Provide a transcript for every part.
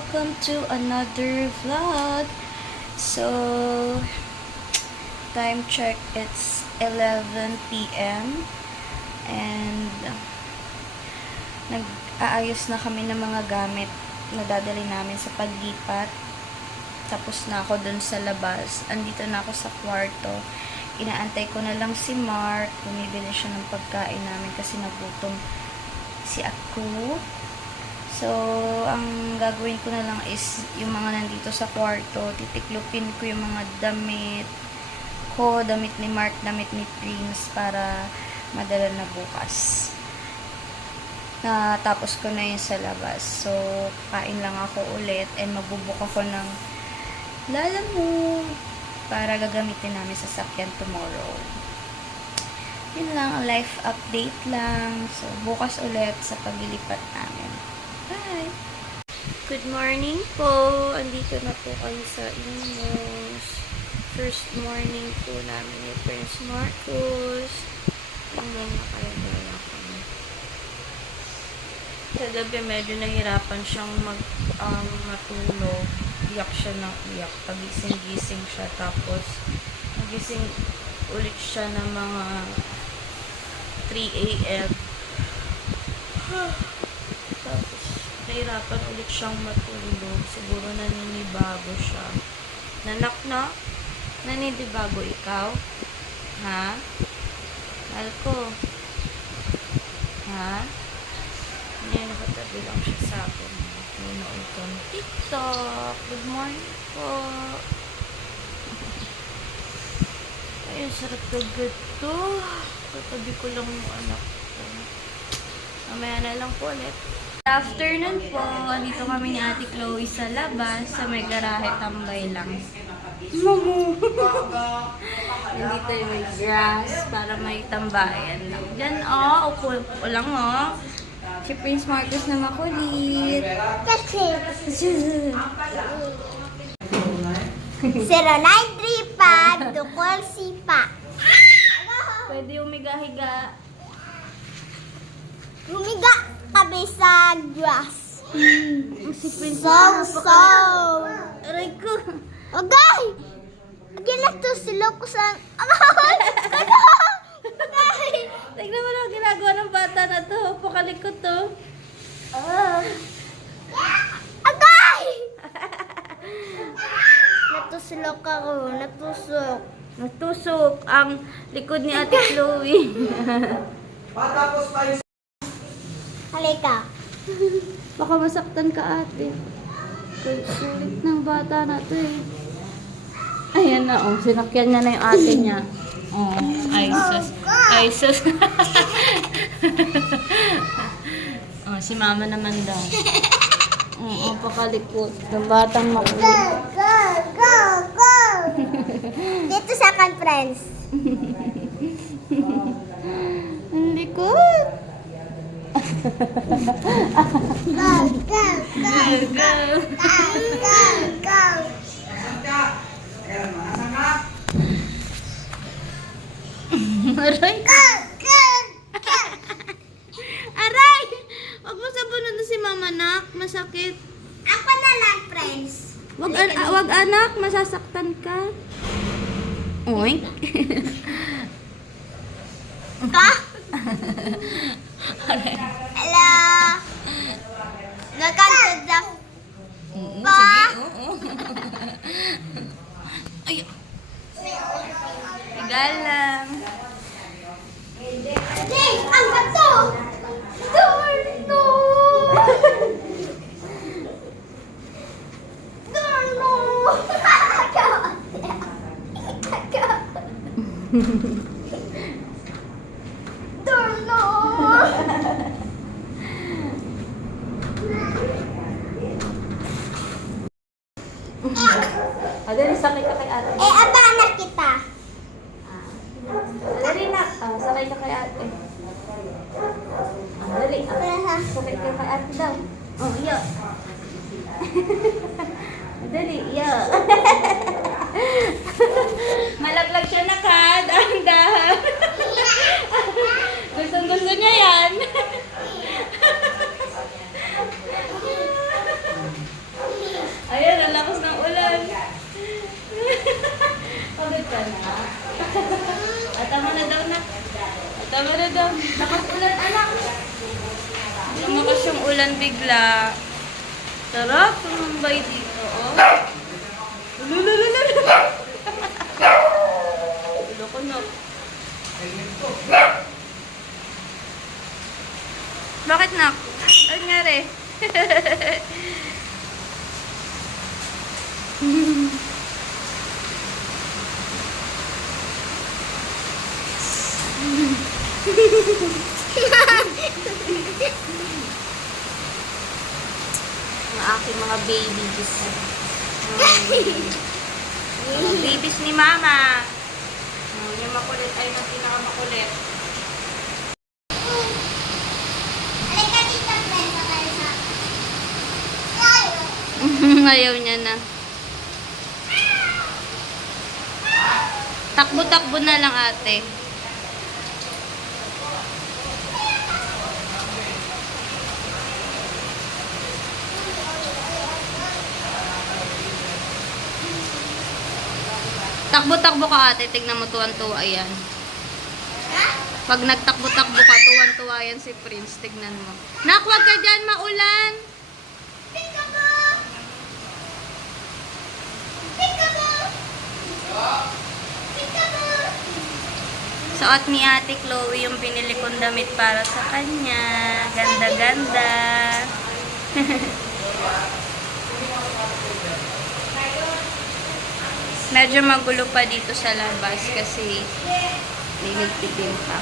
welcome to another vlog. So, time check, it's 11 p.m. and nag-aayos na kami ng mga gamit na dadali namin sa paglipat. Tapos na ako dun sa labas. Andito na ako sa kwarto. Inaantay ko na lang si Mark. Bumibili siya ng pagkain namin kasi nagutom si ako. So, ang gagawin ko na lang is yung mga nandito sa kwarto, titiklupin ko yung mga damit ko, damit ni Mark, damit ni Prince para madala na bukas. Natapos ko na yun sa labas. So, kain lang ako ulit and magbubuk ako ng Lalamove para gagamitin namin sa sakyan tomorrow. Yun lang, life update lang. So, bukas ulit sa paglilipat namin. Bye! Good morning po! Andito na po kayo sa Imus. First morning po namin ni Prince Marcus. Tingnan na kayo na kami. Sa gabi medyo nahirapan siyang matulog. Iyak siya ng iyak. Pagising-gising siya. Tapos, nagising ulit siya ng mga 3 a.m. Tapos, nahirapan ulit siyang matulog. Siguro naninibago siya. Nanak na? Naninibago ikaw? Ha? Malko? Ha? Ngayon, nakatabi lang siya sa akin. Nunood ko ng TikTok. Good morning po. Ayun, sarap kagad to. Tatabi ko lang yung anak ko. Mamaya na lang po ulit. Afternoon po, andito kami ni Ate Chloe sa labas, sa may garahe, tambay lang. Mamu! Nandito yung may grass para may tambayan lang. Diyan, upo lang, Si Prince Marcus na makulit. Kasi 0935 Dukol Sipa. Pwede umiga-higa. Humiga kami sa grass. Si Prince So. Aray ko. Agay! Agay na to sila ko sa... Agay! Tignan mo na ang ginagawa ng bata na to. Pakalikot to. Agay! Natuslok ako. Natusok. Natusok ang likod ni Ate Chloe. Halika. Baka masaktan ka, ate. Sulit ng bata na to eh. Ayan na, sinakyan niya na yung ate niya. Ay sus. Si mama naman daw. Pakalikot. Ng batang makulit. Go! Dito sa conference. Ang likot. Go! Aray! Aray! Huwag mo sabunod na si mama, nak. Masakit. Ako na lang, friends. Wag anak, masasaktan ka. Oy. Ka? Hello? Nagkanta pa? Ay. Tigal lang. Hey, ang gato! Dorno! Dorno! Dorno! Dali, sakay ka kay ate. Abanak kita. Dali na. Sakay ka kay ate. Dali. Sakay ka kay ate daw. Iya. Dali, iya. Malaglag siya na ka. Dahan-dahan. Gusto niya yan. umulan bigla. Sarap tumambay dito, oh. Lulululul. Ulo ko na. Bakit nak? Ano nangyari? Ang aking mga babies. Mga babies ni mama. Yung makulit ay na pinakamakulit. Halika dito, Brenda, kayo sa... Ayaw niya na. Takbo-takbo na lang ate. Takbo-takbo ka ate, tignan mo tuwan-tuwa yan. Pag nagtakbo-takbo ka, tuwan-tuwa yan si Prince, tignan mo. Nak, wag ka dyan, maulan! Peekaboo! Peekaboo! Peekaboo! Suot ni Ate Chloe yung binili kong damit para sa kanya. Ganda-ganda. Medyo magulo pa dito sa labas kasi may nagtitim pa.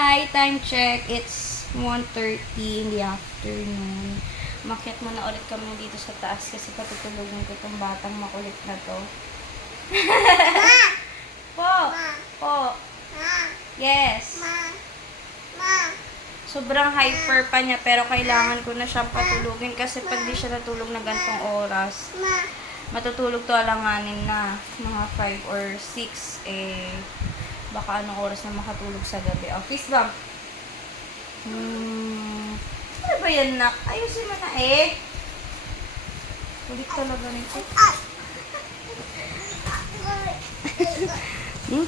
Hi, time check. It's 1:30 in the afternoon. Umakyat muna ulit kami dito sa taas kasi patutulogin ko itong batang makulit na to. Po! Po! Ma! Yes! Ma! Ma! Sobrang hyper pa niya pero kailangan ko na siyang patulugin kasi pag di siya natulog na gantong oras, Ma! matutulog to alanganin na mga 5 or 6 baka anong oras na makatulog sa gabi. Oh, fist bump. Ano ba yan, nak? Ayusin mo na eh. Kulit talaga nito.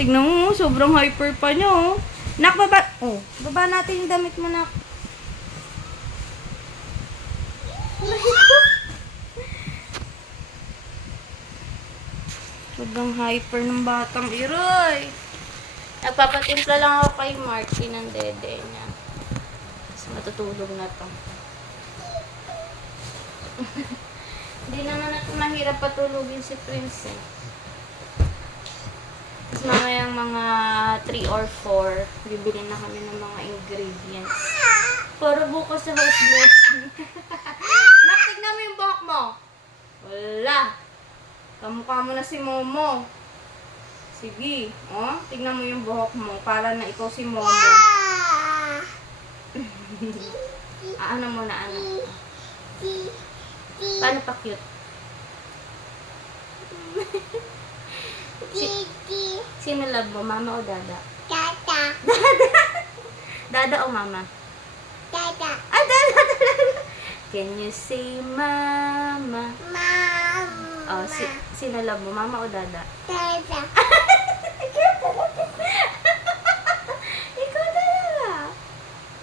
Tignan mo, sobrang hyper pa niya, oh. Nak, baba. Oh, baba natin yung damit mo, nak. Sobrang hyper ng batang iroy. Nagpapatimpla lang ako kay Marky ng dede niya. Kasi matutulog na to. Hindi naman natin mahirap patulugin si Prince eh. Tapos mamayang mga 3 or 4, bibili na kami ng mga ingredients. Para bukas sa house blessing. Tignan mo yung buhok mo. Wala. Kamukha mo na si Momo. Sige. Oh, tignan mo yung buhok mo. Para na ikaw si Momo. Ano mo na ano? Paano pa cute? Sino love mo? Mama o Dada? Tata! Dada o Mama? Tata! Ah, Dada talaga! Can you say Mama? Mama! Oh, sino love mo? Mama o Dada? Tata! Ikaw talaga.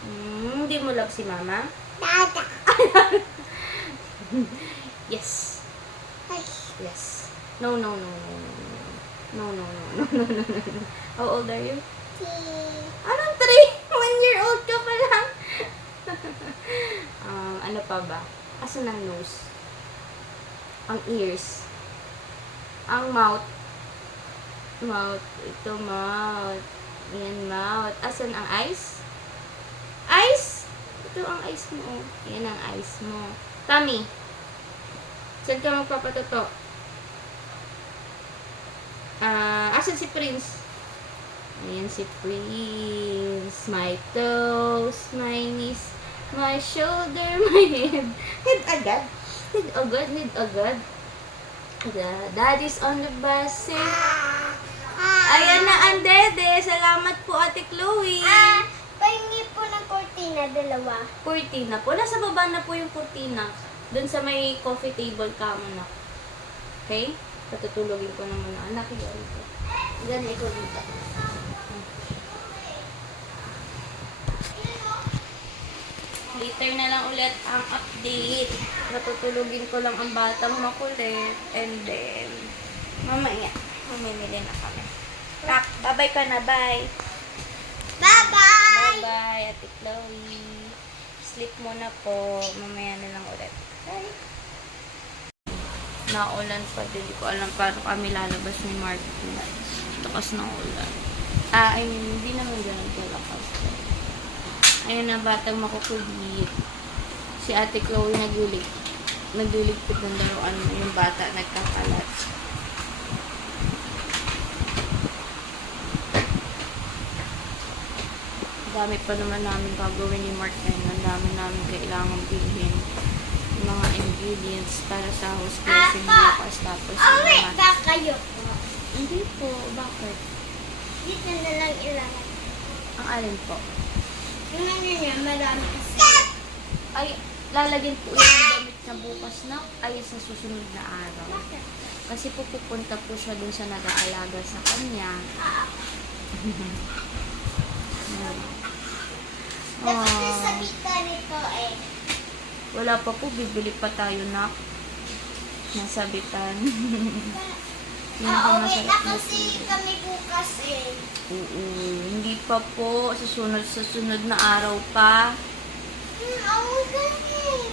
Hindi mo love si Mama? Tata! Yes. Yes. No, no, no, no, no. No, no, no, no, no, no, no. How old are you? Anong 3? 1-year-old ka pa lang. Ano pa ba? Asan ang nose? Ang ears? Ang mouth? Mouth. Ito mouth. Yan mouth. Asan ang eyes? Eyes? Ito ang eyes mo. Yan ang eyes mo. Tummy. Saan ka magpapatuto? Asan si Prince? Ayan si Prince. My toes, my knees, my shoulder, my head. Head agad. Head agad, head agad. Daddy's on the bus. Ayan na ang dede. Salamat po, Ate Chloe. Pahingi po ng kortina, dalawa. Kurtina po. Nasa baba na po yung kurtina. Doon sa may coffee table ka muna. Okay? Patutulogin ko naman na anak. Yan ito. Yan ito dito. after na lang ulit ang update. Natutulugin ko lang ang batang makulit. And then, mamaya, mamimili na kami. Tak, bye-bye ka na, bye. Bye-bye! Bye-bye, Ate Chloe. Sleep muna po. Mamaya na lang ulit. Bye. Naulan pa. Hindi ko alam paano kami lalabas ni Martin. Lakas ng ulan. I mean, hindi naman ganun kalakas. Ayun na, batang makukulit. Si Ate Chloe nagliligpit ng laruan mo. Yung bata nagkakalat. Dami pa naman namin gagawin ni Martin. Ang dami namin kailangan bilhin. Yung mga ingredients para sa house cleansing bukas. Tapos yung Wait, mga... back kayo. Hindi po. Bakit? Dito na lang ilagay. Ang alin po? Yung ano niya, marami kasi. Ay, lalagyan po yung damit na bukas na ay sa susunod na araw. Bakit? Kasi po pupunta po siya dun sa nag-aalaga sa kanya. Dapat Ah. yung sabita nito eh. Wala pa po, bibili pa tayo na nasabitan. Uwi na kasi kami bukas eh. Oo, hindi pa po. Sa sunod na araw pa. Oo, ganun.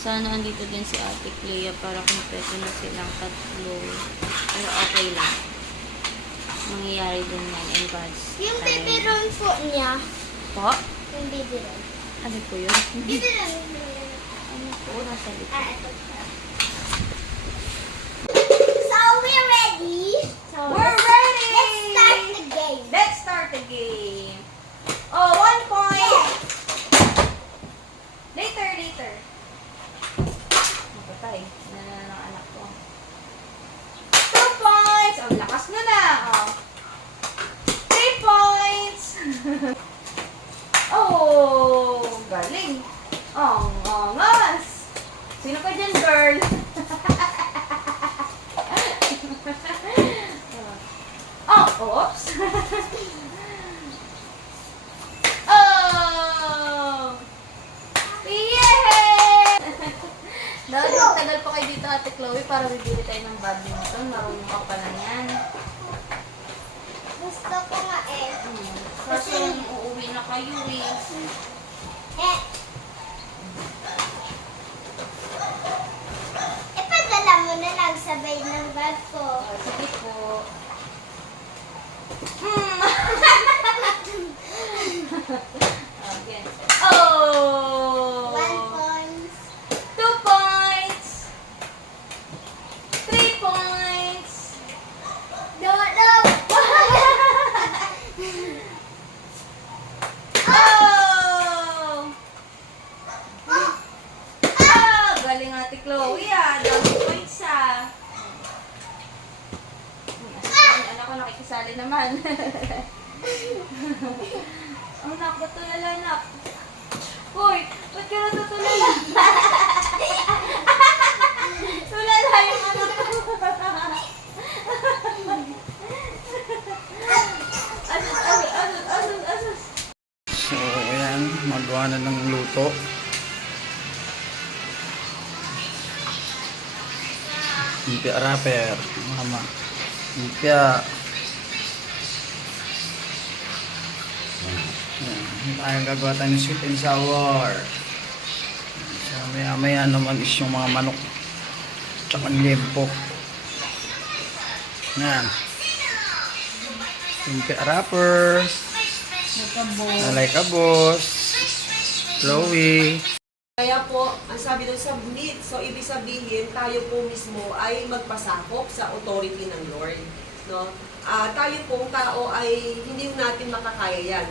Sana andito din si Ate Clea para kumpleto na silang tatlo. Pero okay lang. Mangyayari din yan in God's Yung time. biberon po niya. Po? Yung biberon. Ano po yun? Biberon. Ano po? Nasa likod. Ito po. So, we're ready. We're ready! Let's start the game. Let's start the game. Oh, 1 point! Later. Napatay. Ng anak ko. 2 points! Oh, lakas na na. Oh. 3 points! Oh, galing. Ang angas. Sino ka dyan, girl? Oh, oops. Oh! Yay! Tagal pa kayo dito, Ate Chloe, para bibili tayo ng badminton. Marunong ka pa na yan. Gusto ko nga eh. Kasi uuwi na kayo eh. Eh. Ipadala mo na lang sabay ng bag ko. Oh, sige po. Again. Oh! 1 point. 2 points! 3 points! No, no. Oh! Ah! Galing Ate Chloe ah. Dami points ah. Anak ko nakikisali naman. Ang nak, ba't tulala nak? Uy, ba't ka natutulala? Tulala yung anak ko. Asus. So, ayan, magawa na ng luto. Lumpia wrapper, mama. Lumpia. Ayan, tayong gagawa tayo ng sweet and sour. So, maya naman is yung mga manok. Tsaka limpo. Ayan. Lumpia wrapper. Like a boss. Chloe. Kaya po, ang sabi doon submit, so ibig sabihin, tayo po mismo ay magpasakop sa authority ng Lord. No? Tayo pong tao ay hindi natin makakaya yan.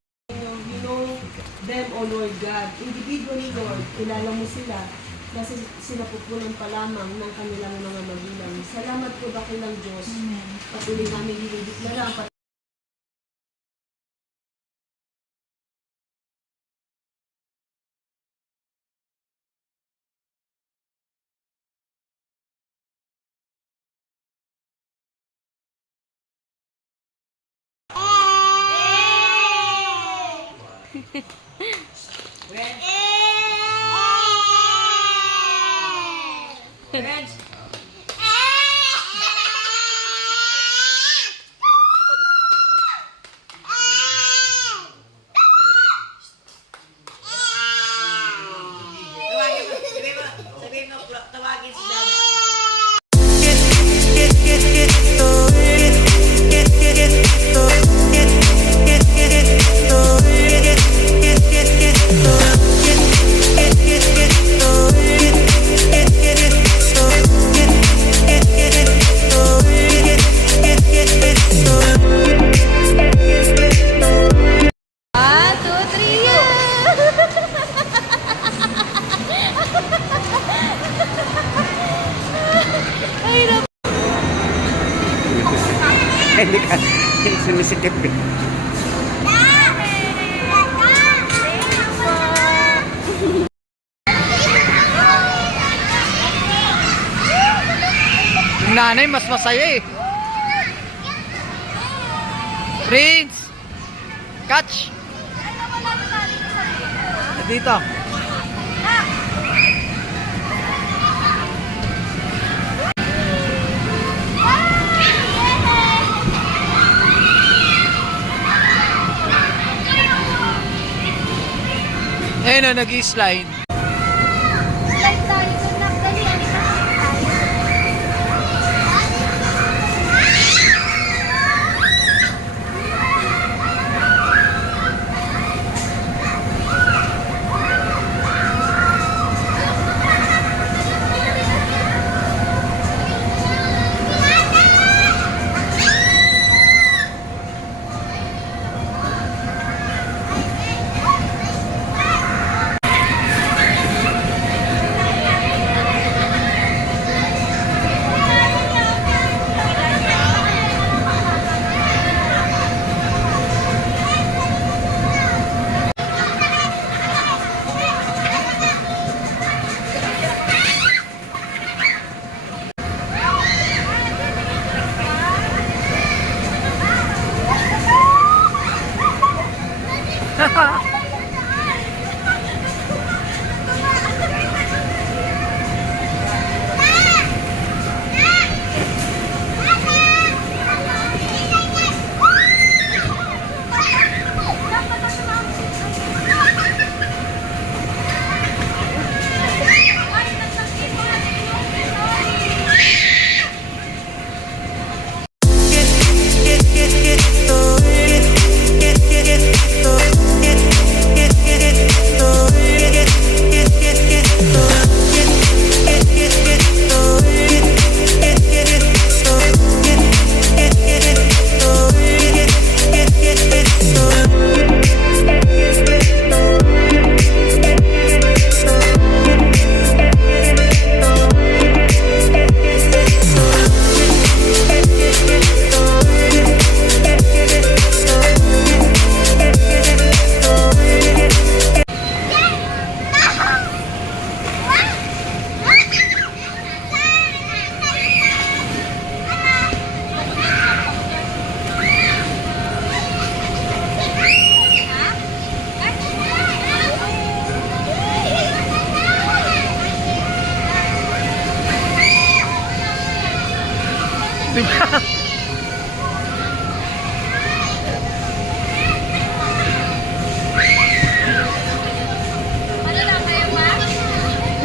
You know them, O Lord God. Individually, Lord, kilala mo sila. Kasi sinapupunan pa lamang ng kanilang mga magulang. Salamat po dakilang Diyos. Patuloy namin dinideklara ang One, two, three, Ay, naku. Hindi ka, sinisikip eh. Yung nanay mas masaya eh. Prince! Catch! Dito. Ayun na, nag-slide. Slide tayo doon na. Dali, alika tayo.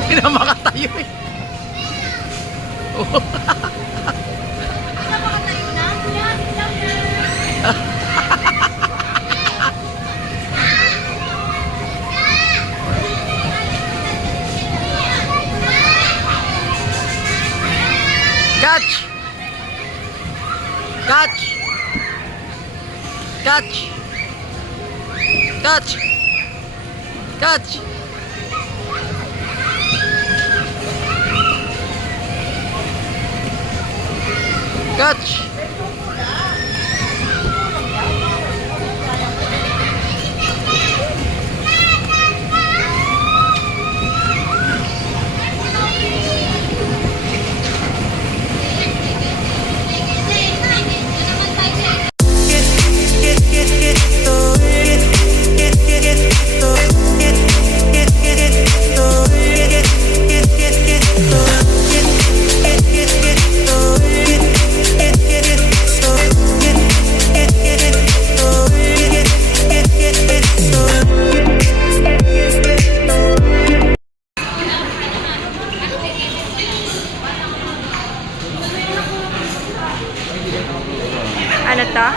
Hindi na makatayo eh. Catch! Catch! Catch! Catch! Catch! Coach! Ano to?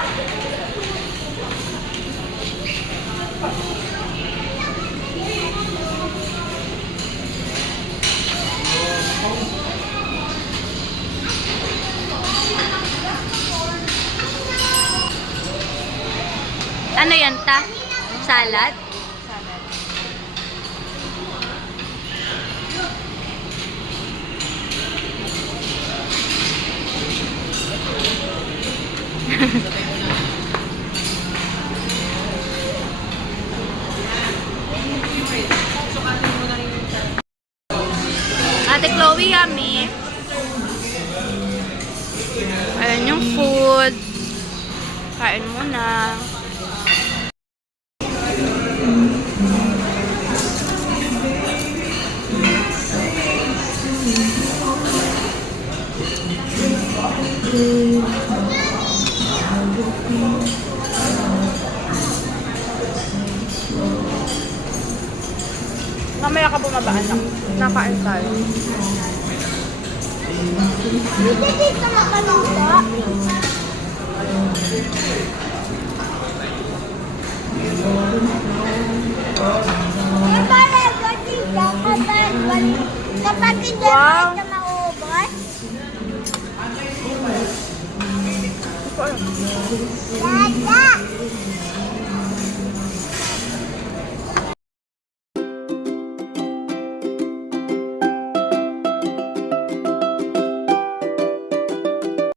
Ano yan ta? Salad? Ate Chloe, yummy. Ayan yung food. Kain muna. Mamaya ka bumaba, anak. Nakain tayo. Dito dito makaluto. Kapag dito, kapag hindi Wow. ka maubos. Dada!